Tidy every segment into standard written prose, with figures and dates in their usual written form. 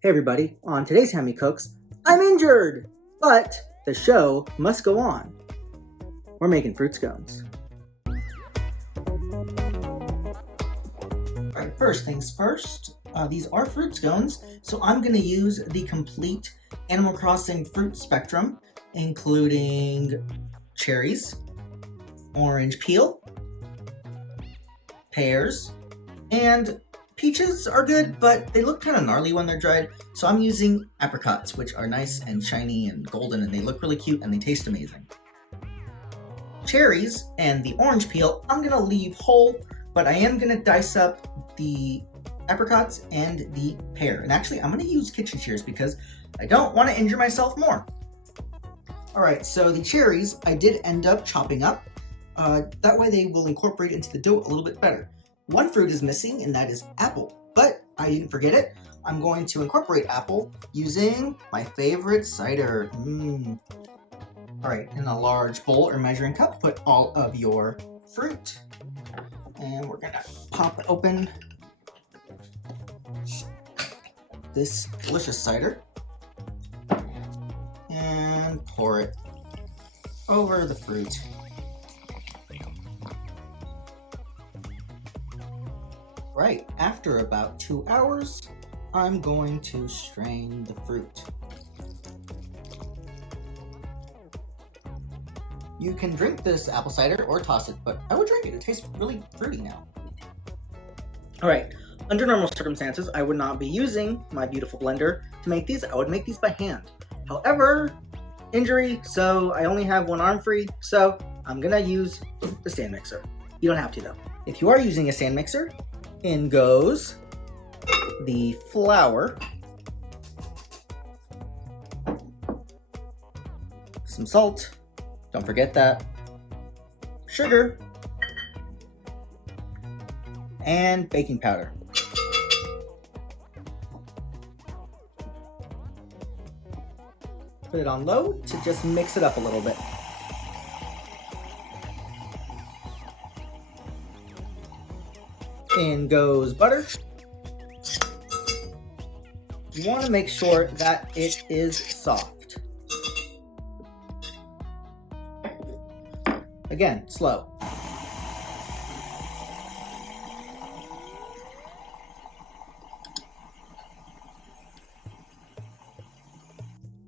Hey everybody, on today's Jammy Cooks, I'm injured! But the show must go on. We're making fruit scones. Alright, first things first, these are fruit scones, so I'm going to use the complete Animal Crossing fruit spectrum, including cherries, orange peel, pears, and peaches are good, but they look kind of gnarly when they're dried, so I'm using apricots, which are nice and shiny and golden, and they look really cute and they taste amazing. Cherries and the orange peel, I'm going to leave whole, but I am going to dice up the apricots and the pear. And actually, I'm going to use kitchen shears because I don't want to injure myself more. Alright, so the cherries I did end up chopping up. That way they will incorporate into the dough a little bit better. One fruit is missing, and that is apple, but I didn't forget it. I'm going to incorporate apple using my favorite cider. Alright, in a large bowl or measuring cup, put all of your fruit. And we're gonna pop open this delicious cider and pour it over the fruit. Right, after about 2 hours, I'm going to strain the fruit. You can drink this apple cider or toss it, but I would drink it. It tastes really fruity now. Alright, under normal circumstances, I would not be using my beautiful blender to make these. I would make these by hand. However, injury, so I only have one arm free, so I'm gonna use the stand mixer. You don't have to though. If you are using a stand mixer, in goes the flour, some salt, don't forget that, sugar, and baking powder. Put it on low to just mix it up a little bit. In goes butter. You want to make sure that it is soft. Again, slow.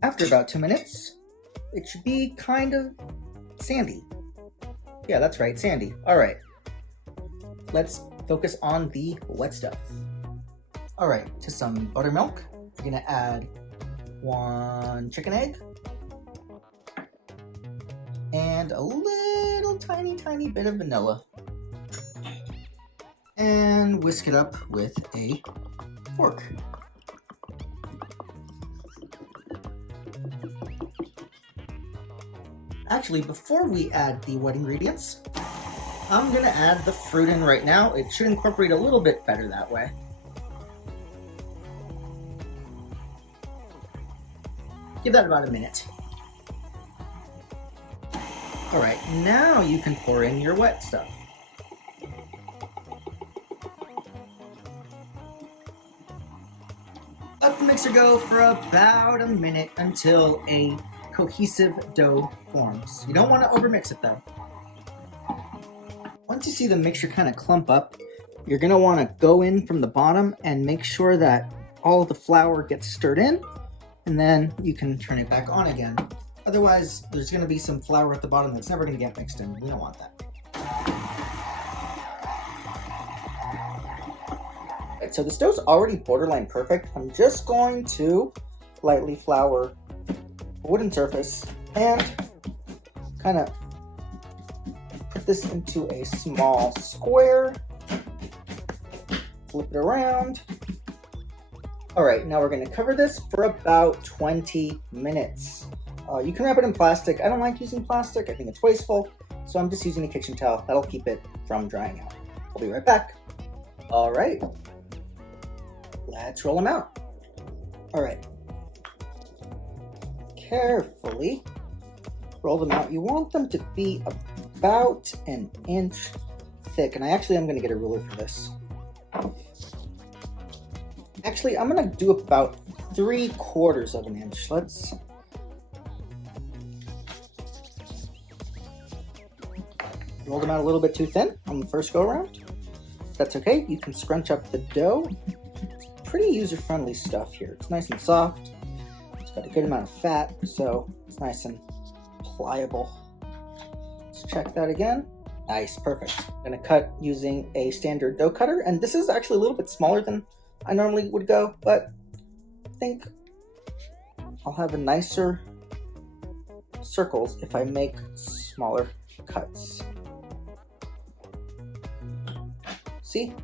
After about 2 minutes, it should be kind of sandy. Yeah, that's right, sandy. All right, let's focus on the wet stuff. All right, to some buttermilk, you're gonna add 1 chicken egg and a little tiny bit of vanilla, and whisk it up with a fork. Actually, before we add the wet ingredients, I'm gonna add the fruit in right now. It should incorporate a little bit better that way. Give that about a minute. All right, now you can pour in your wet stuff. Let the mixer go for about a minute until a cohesive dough forms. You don't want to overmix it though. Once you see the mixture kind of clump up, you're going to want to go in from the bottom and make sure that all of the flour gets stirred in, and then you can turn it back on again. Otherwise, there's going to be some flour at the bottom that's never going to get mixed in. We don't want that. Right, so this dough's already borderline perfect. I'm just going to lightly flour a wooden surface and kind of put this into a small square, flip it around. All right, now we're gonna cover this for about 20 minutes. You can wrap it in plastic. I don't like using plastic, I think it's wasteful, so I'm just using a kitchen towel. That'll keep it from drying out. I'll be right back. All right, let's roll them out. All right, carefully roll them out. You want them to be about an inch thick, and I actually am going to get a ruler for this. Actually, I'm going to do about 3/4 of an inch. Let's roll them out a little bit too thin on the first go around. That's okay. You can scrunch up the dough. It's pretty user-friendly stuff here. It's nice and soft. It's got a good amount of fat, so it's nice and pliable. Let's check that again. Nice, perfect. I'm gonna cut using a standard dough cutter, and this is actually a little bit smaller than I normally would go, but I think I'll have a nicer circles if I make smaller cuts. See?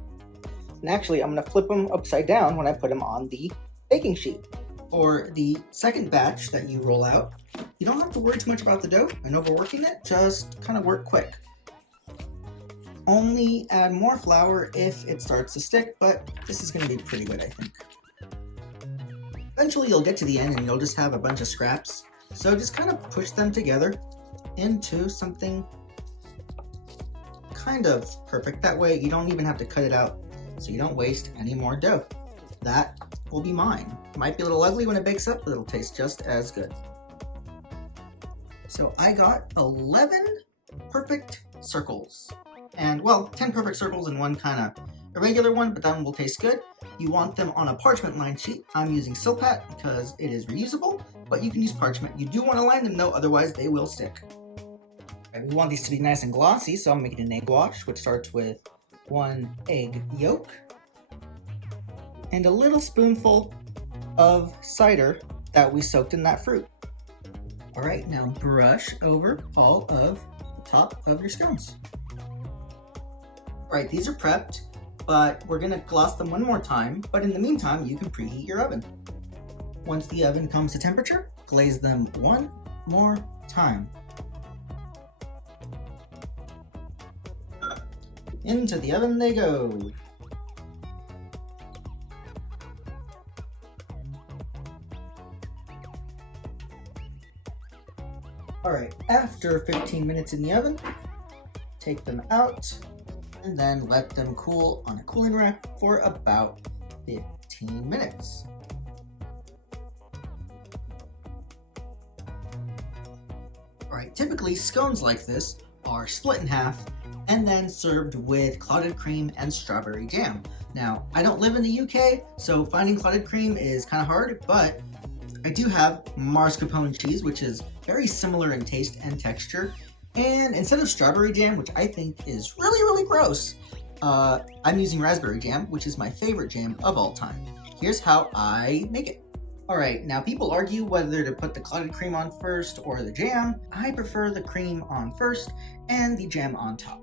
And actually, I'm gonna flip them upside down when I put them on the baking sheet. For the second batch that you roll out, you don't have to worry too much about the dough and overworking it, just kind of work quick. Only add more flour if it starts to stick, but this is gonna be pretty good, I think. Eventually you'll get to the end and you'll just have a bunch of scraps, so just kind of push them together into something kind of perfect. That way you don't even have to cut it out, so you don't waste any more dough. That will be mine. It might be a little ugly when it bakes up, but it'll taste just as good. So I got 11 perfect circles. And well, 10 perfect circles and one kind of irregular one, but that one will taste good. You want them on a parchment lined sheet. I'm using Silpat because it is reusable, but you can use parchment. You do want to line them though, otherwise they will stick. We want these to be nice and glossy, so I'm making an egg wash, which starts with 1 egg yolk and a little spoonful of cider that we soaked in that fruit. All right, now brush over all of the top of your scones. All right, these are prepped, but we're gonna gloss them one more time, but in the meantime, you can preheat your oven. Once the oven comes to temperature, glaze them one more time. Into the oven they go. All right, after 15 minutes in the oven, take them out and then let them cool on a cooling rack for about 15 minutes. All right, typically scones like this are split in half and then served with clotted cream and strawberry jam. Now, I don't live in the UK, so finding clotted cream is kind of hard, but I do have marscapone cheese, which is very similar in taste and texture. And instead of strawberry jam, which I think is really, really gross, I'm using raspberry jam, which is my favorite jam of all time. Here's how I make it. All right, now people argue whether to put the clotted cream on first or the jam. I prefer the cream on first and the jam on top.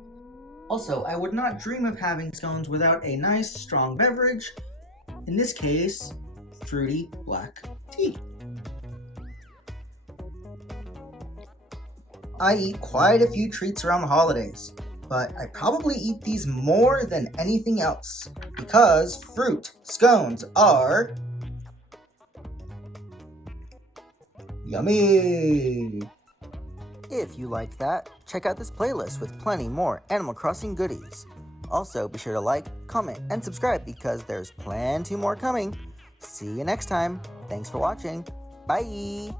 Also, I would not dream of having scones without a nice, strong beverage. In this case, fruity black tea. I eat quite a few treats around the holidays, but I probably eat these more than anything else because fruit scones are yummy! If you liked that, check out this playlist with plenty more Animal Crossing goodies. Also, be sure to like, comment, and subscribe because there's plenty more coming. See you next time. Thanks for watching. Bye!